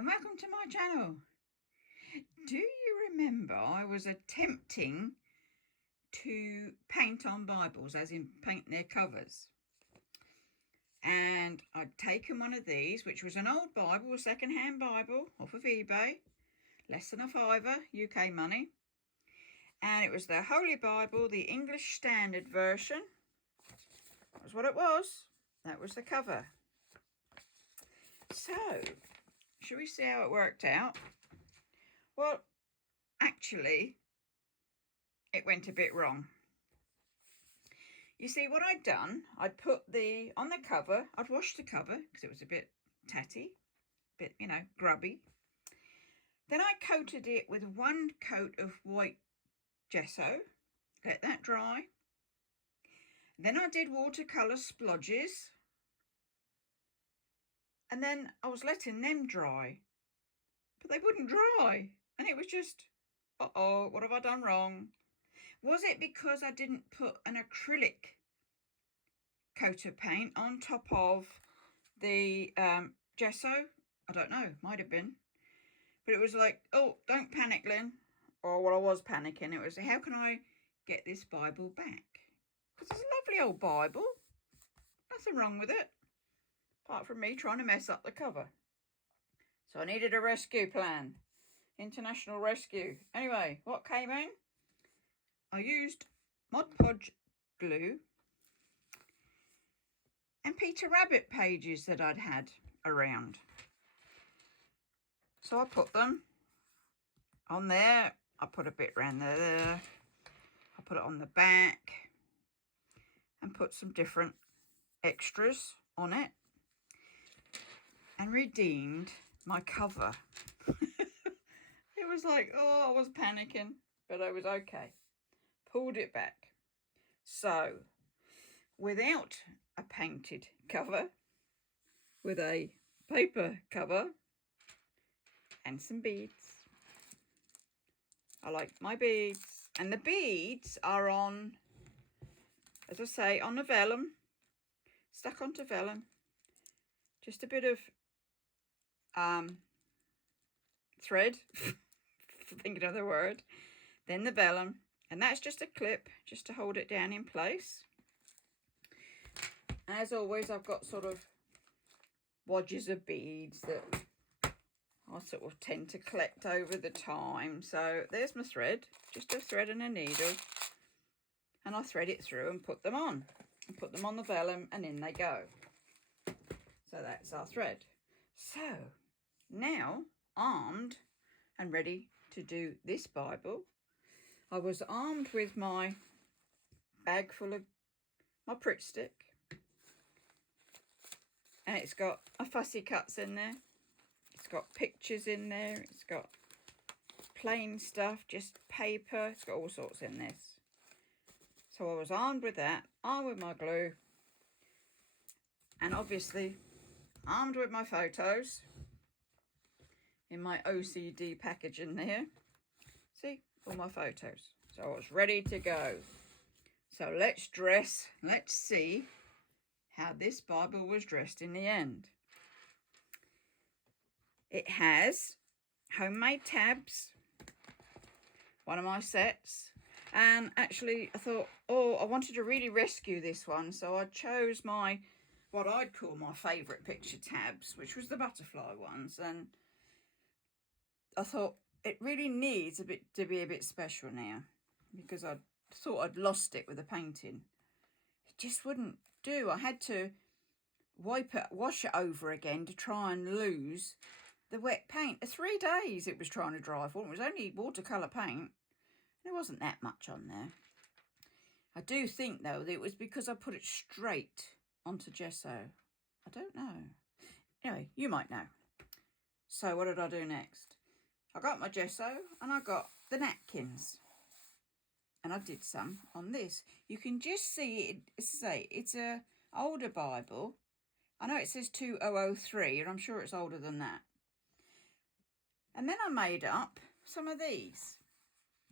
and welcome to my channel. Do you remember I was attempting to paint on Bibles, as in paint their covers? And I'd taken one of these, which was an old Bible, a second-hand Bible off of eBay, less than a fiver, UK money. And it was the Holy Bible, the English Standard Version. That was what it was. That was the cover. So, shall we see how it worked out? Well, actually, it went a bit wrong. You see, what I'd done, I'd put on the cover, I'd washed the cover because it was a bit tatty, a bit, grubby. Then I coated it with one coat of white gesso, let that dry. Then I did watercolour splodges, and then I was letting them dry, but they wouldn't dry, and it was just, uh-oh, what have I done wrong? Was it because I didn't put an acrylic coat of paint on top of the gesso? I don't know, might have been. But it was like, oh, don't panic, Lynn. Or, well, I was panicking. It was, how can I get this Bible back? Because it's a lovely old Bible. Nothing wrong with it, apart from me trying to mess up the cover. So I needed a rescue plan. International rescue. Anyway, what came in? I used Mod Podge glue and Peter Rabbit pages that I'd had around. So I put them on there. I put a bit around there. I put it on the back and put some different extras on it and redeemed my cover. It was like, oh, I was panicking, but I was okay. Pulled it back. So, without a painted cover, with a paper cover and some beads. I like my beads, and the beads are on, as I say, on the vellum, stuck onto vellum. Just a bit of thread, thinking of the word, then the vellum, and that's just a clip just to hold it down in place. And as always, I've got sort of wadges of beads that I sort of tend to collect over the time. So there's my thread, just a thread and a needle, and I thread it through and put them on the vellum, and in they go. So that's our thread. So now, armed and ready to do this Bible, I was armed with my bag full of my Pritt stick, and it's got a fussy cuts in there, it's got pictures in there, it's got plain stuff, just paper, it's got all sorts in this. So I was armed with that, armed with my glue, and obviously armed with my photos in my OCD packaging there. See, all my photos. So I was ready to go. So let's see how this Bible was dressed in the end. It has homemade tabs, one of my sets. And actually I thought, oh, I wanted to really rescue this one. So I chose what I'd call my favourite picture tabs, which was the butterfly ones. And I thought it really needs to be a bit special now, because I thought I'd lost it with the painting. It just wouldn't do. I had to wash it over again to try and lose the wet paint. 3 days it was trying to dry for. It was only watercolour paint. There wasn't that much on there. I do think, though, that it was because I put it straight onto gesso. I don't know. Anyway, you might know. So what did I do next? I got my gesso and I got the napkins. And I did some on this. You can just see it, it's a older Bible. I know it says 2003, and I'm sure it's older than that. And then I made up some of these.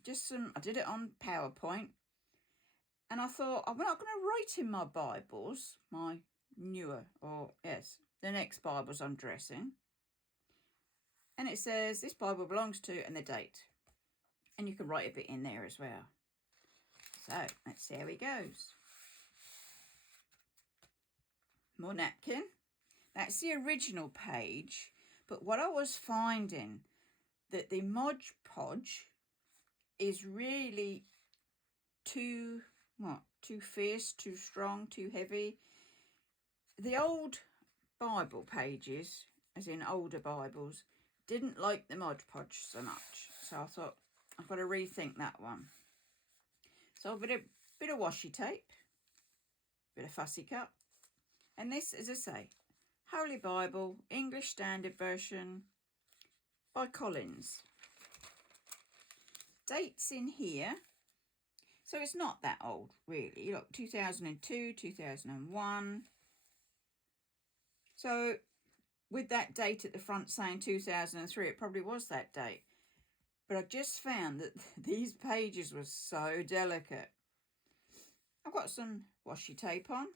I did it on PowerPoint. And I thought, I'm not going to write in my Bibles, the next Bibles I'm dressing. And it says this Bible belongs to and the date. And you can write a bit in there as well. So let's see how he goes. More napkin. That's the original page. But what I was finding, that the Mod Podge is really too fierce, too strong, too heavy. The old Bible pages, as in older Bibles, didn't like the Mod Podge so much. So I thought, I've got to rethink that one. So a bit of washi tape, bit of fussy cut. And this, as I say, Holy Bible, English Standard Version by Collins. Dates in here. So it's not that old, really. Look, 2002, 2001. So with that date at the front saying 2003, it probably was that date. But I just found that these pages were so delicate. I've got some washi tape on,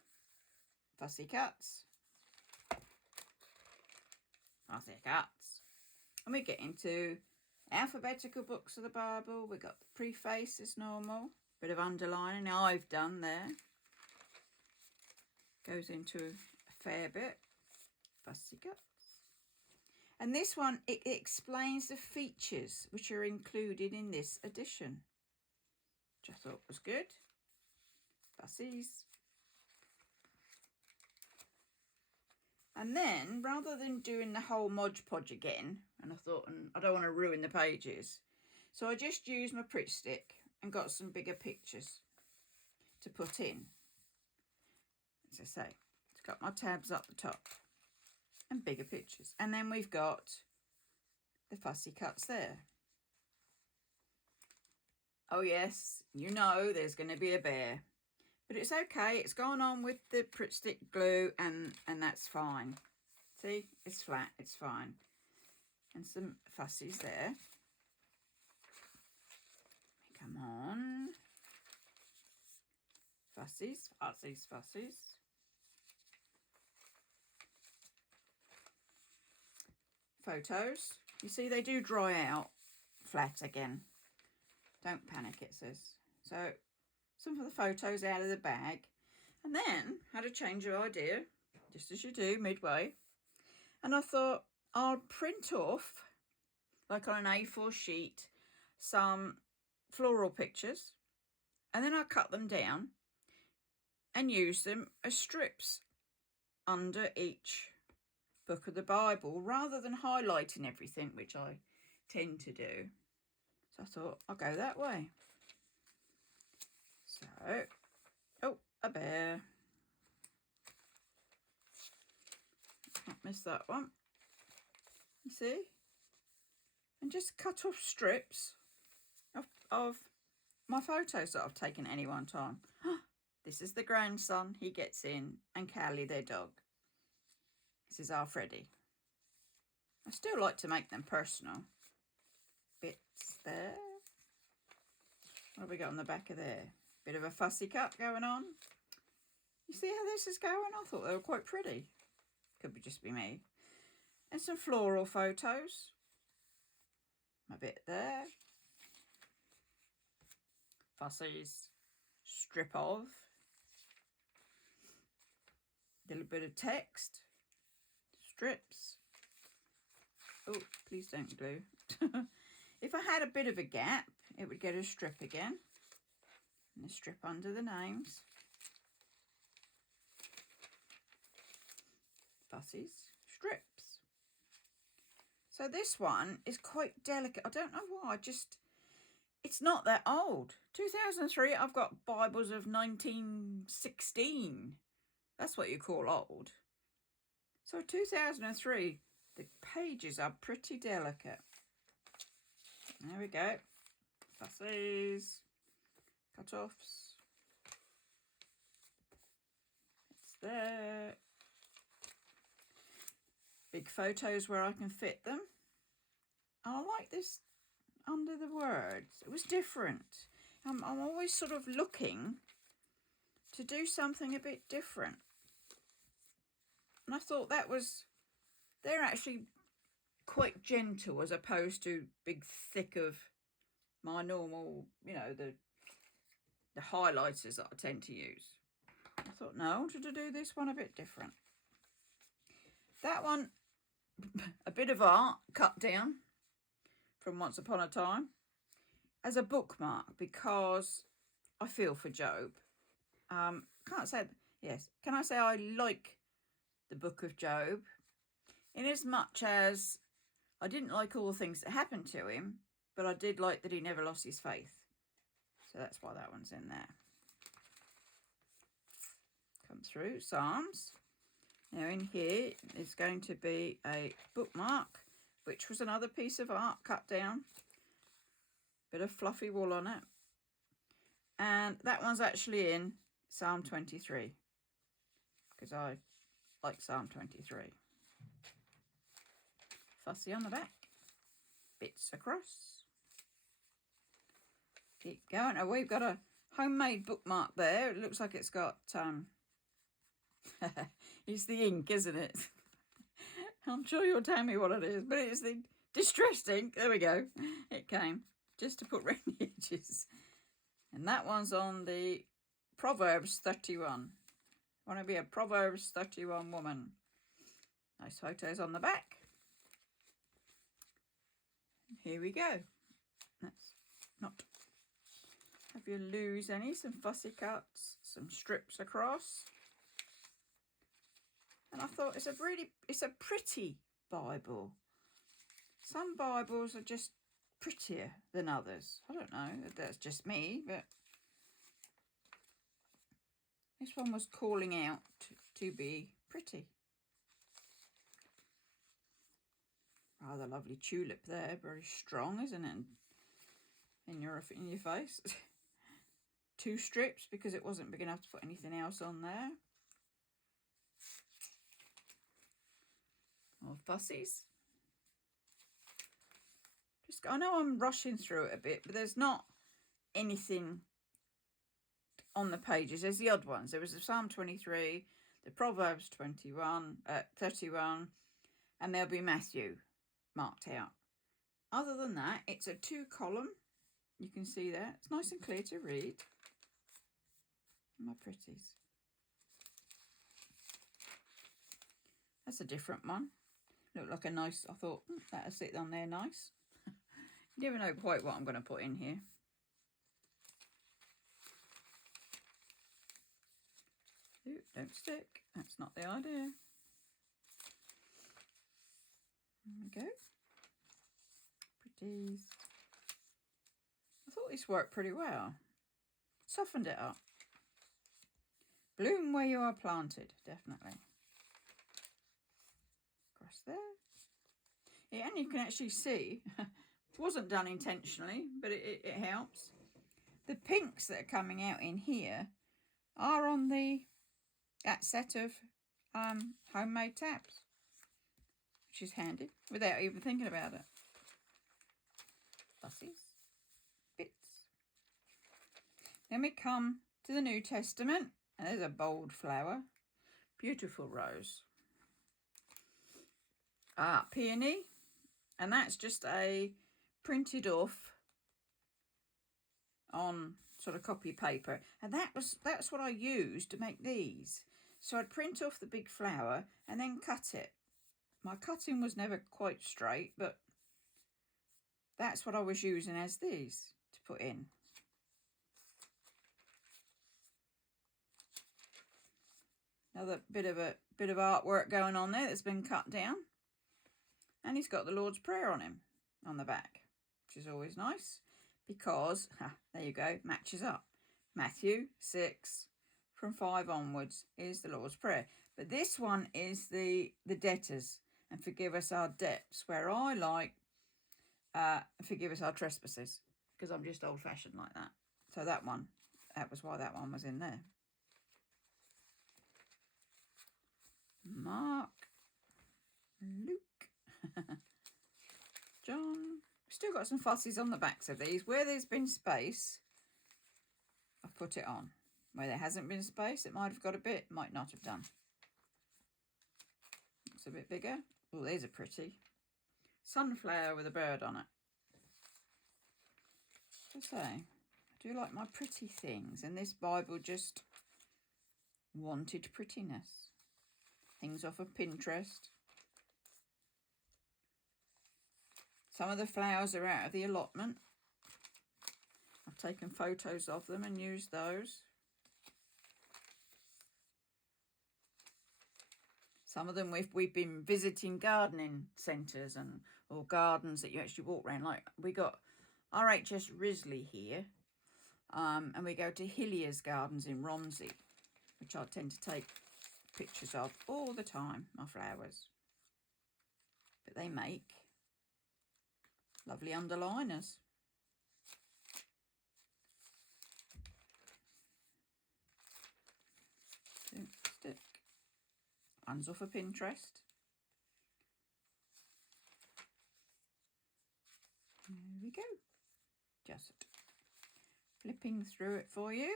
fussy cuts, and we get into alphabetical books of the Bible. We've got the preface as normal, bit of underlining I've done there. Goes into a fair bit, fussy cuts. And this one, it explains the features which are included in this edition, which I thought was good. Fussies. And then, rather than doing the whole Mod Podge again, and I thought, I don't want to ruin the pages, so I just used my Pritt stick and got some bigger pictures to put in. As I say, it's got my tabs up the top. And bigger pictures. And then we've got the fussy cuts there. Oh yes, you know there's going to be a bear. But it's okay, it's gone on with the Pritt stick glue and that's fine. See, it's flat, it's fine. And some fussies there. Come on. Fussies, fussies, fussies. Photos. You see, they do dry out flat again. Don't panic, it says. So, some of the photos out of the bag. And then, had a change of idea, just as you do midway. And I thought, I'll print off, like on an A4 sheet, some floral pictures. And then I'll cut them down and use them as strips under each book of the Bible, rather than highlighting everything, which I tend to do. So I thought, I'll go that way. So, oh, a bear. Can't miss that one. You see? And just cut off strips of my photos that I've taken at any one time. This is the grandson, he gets in, and Callie, their dog. This is our Freddie. I still like to make them personal. Bits there. What have we got on the back of there? Bit of a fussy cut going on. You see how this is going? I thought they were quite pretty. Could be just be me. And some floral photos. A bit there. Fussies. Strip of. A little bit of text. Strips. Oh, please don't glue. If I had a bit of a gap, it would get a strip again. And a strip under the names. Fussies. Strips. So this one is quite delicate. I don't know why, it's not that old. 2003, I've got Bibles of 1916. That's what you call old. So 2003, the pages are pretty delicate. There we go. Fussies. Cut-offs. It's there. Big photos where I can fit them. I like this under the words. It was different. I'm always sort of looking to do something a bit different. And I thought they're actually quite gentle as opposed to big thick of my normal, you know, the highlighters that I tend to use. I thought, no, I wanted to do this one a bit different. That one, a bit of art cut down from Once Upon a Time as a bookmark, because I feel for Job. Can't say, yes, can I say I like the book of Job, in as much as I didn't like all the things that happened to him, but I did like that he never lost his faith. So that's why that one's in there. Come through, Psalms. Now in here is going to be a bookmark, which was another piece of art cut down. Bit of fluffy wool on it. And that one's actually in Psalm 23, because I like Psalm 23. Fussy on the back. Bits across. Keep going. Oh, we've got a homemade bookmark there. It looks like it's got... it's the ink, isn't it? I'm sure you'll tell me what it is, but it's the distressed ink. There we go. It came just to put around the edges. And that one's on the Proverbs 31. I want to be a Proverbs 31 woman. Nice photos on the back. Here we go. Let's not have you lose any. Some fussy cuts, some strips across. And I thought it's a pretty Bible. Some Bibles are just prettier than others. I don't know if that's just me, but this one was calling out to be pretty. Rather lovely tulip there, very strong, isn't it? In your face. 2 strips because it wasn't big enough to put anything else on there. More fussies. I know I'm rushing through it a bit, but there's not anything on the pages. There's the odd ones. There was the Psalm 23, the Proverbs 31, 31, and there'll be Matthew marked out. Other than that, it's a 2-column. You can see that. It's nice and clear to read. My pretties. That's a different one. Looked like a nice, I thought, that'll sit on there nice. You never know quite what I'm going to put in here. Ooh, don't stick. That's not the idea. There we go. Pretties. I thought this worked pretty well. Softened it up. Bloom where you are planted, definitely. Across there. Yeah, and you can actually see, it wasn't done intentionally, but it helps. The pinks that are coming out in here are on that set of homemade tabs, which is handy without even thinking about it. Fussies, bits. Then we come to the New Testament, and there's a bold flower, beautiful rose. Peony, and that's just a printed off on sort of copy paper, and that's what I used to make these. So I'd print off the big flower and then cut it. My cutting was never quite straight, but that's what I was using as these to put in. Another bit of artwork going on there that's been cut down. And he's got the Lord's Prayer on him, on the back, which is always nice because, there you go, matches up. Matthew 6, from 5 onwards, is the Lord's Prayer. But this one is the debtors, and forgive us our debts, where I like forgive us our trespasses, because I'm just old-fashioned like that. So that was why that one was in there. Mark, Luke, John. Still got some fussies on the backs of these. Where there's been space, I've put it on. Where there hasn't been space, it might have got a bit, might not have done. It's a bit bigger. Oh, there's a pretty. sunflower with a bird on it. As I say, I do like my pretty things, and this Bible just wanted prettiness. Things off of Pinterest. Some of the flowers are out of the allotment. I've taken photos of them and used those. Some of them we've been visiting gardening centres or gardens that you actually walk around. Like we got RHS Risley here, and we go to Hillier's Gardens in Romsey, which I tend to take pictures of all the time, my flowers. But they make lovely underliners. Stick. One's off of Pinterest. There we go. Just flipping through it for you.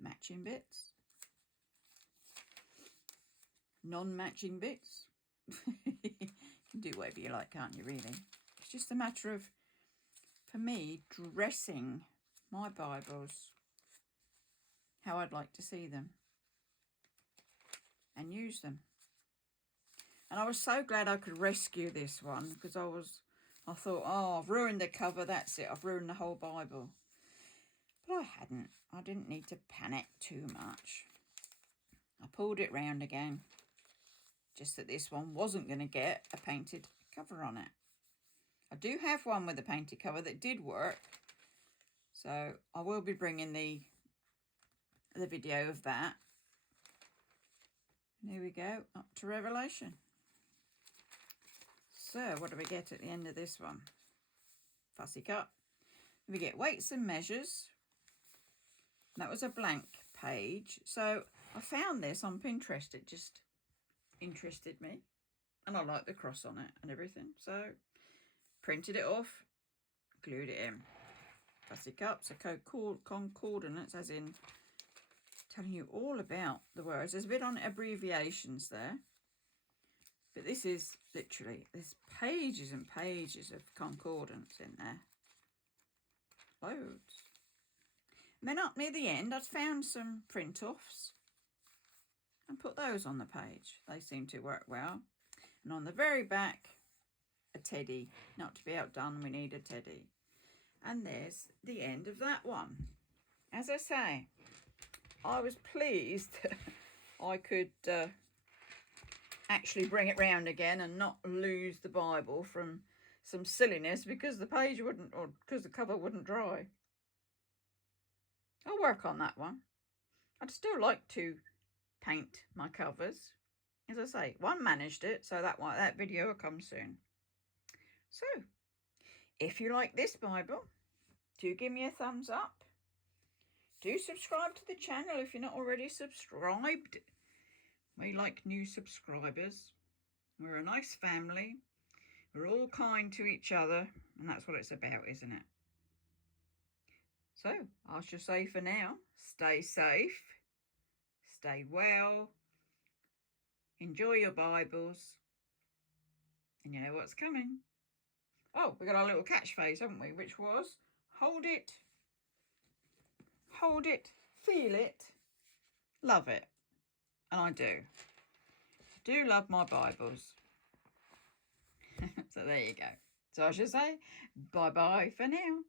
Matching bits. Non-matching bits. You can do whatever you like, can't you, really? It's just a matter of, for me, dressing my Bibles how I'd like to see them and use them. And I was so glad I could rescue this one, because I thought, oh, I've ruined the cover, that's it, I've ruined the whole Bible. But I hadn't. I didn't need to panic too much. I pulled it round again, just that this one wasn't going to get a painted cover on it. I do have one with a painted cover that did work, so I will be bringing the video of that. And here we go, up to Revelation. So what do we get at the end of this one? Fussy cut. We get weights and measures. That was a blank page. So I found this on Pinterest. It just interested me. And I like the cross on it and everything. So printed it off, glued it in. Fussy cut, so concordance, as in telling you all about the words. There's a bit on abbreviations there. But this is literally, there's pages and pages of concordance in there. Loads. And then up near the end, I'd found some print-offs and put those on the page. They seem to work well. And on the very back, a teddy. Not to be outdone, we need a teddy. And there's the end of that one. As I say, I was pleased that I could actually bring it round again and not lose the Bible from some silliness because the page wouldn't, or because the cover wouldn't dry. I'll work on that one. I'd still like to paint my covers. As I say, one managed it, so that video will come soon. So, if you like this Bible, do give me a thumbs up. Do subscribe to the channel if you're not already subscribed. We like new subscribers. We're a nice family. We're all kind to each other, and that's what it's about, isn't it? So, I shall say for now, stay safe, stay well, enjoy your Bibles, and you know what's coming. Oh, we got our little catchphrase, haven't we? Which was, hold it, feel it, love it. And I do love my Bibles. So there you go. So I should say, bye-bye for now.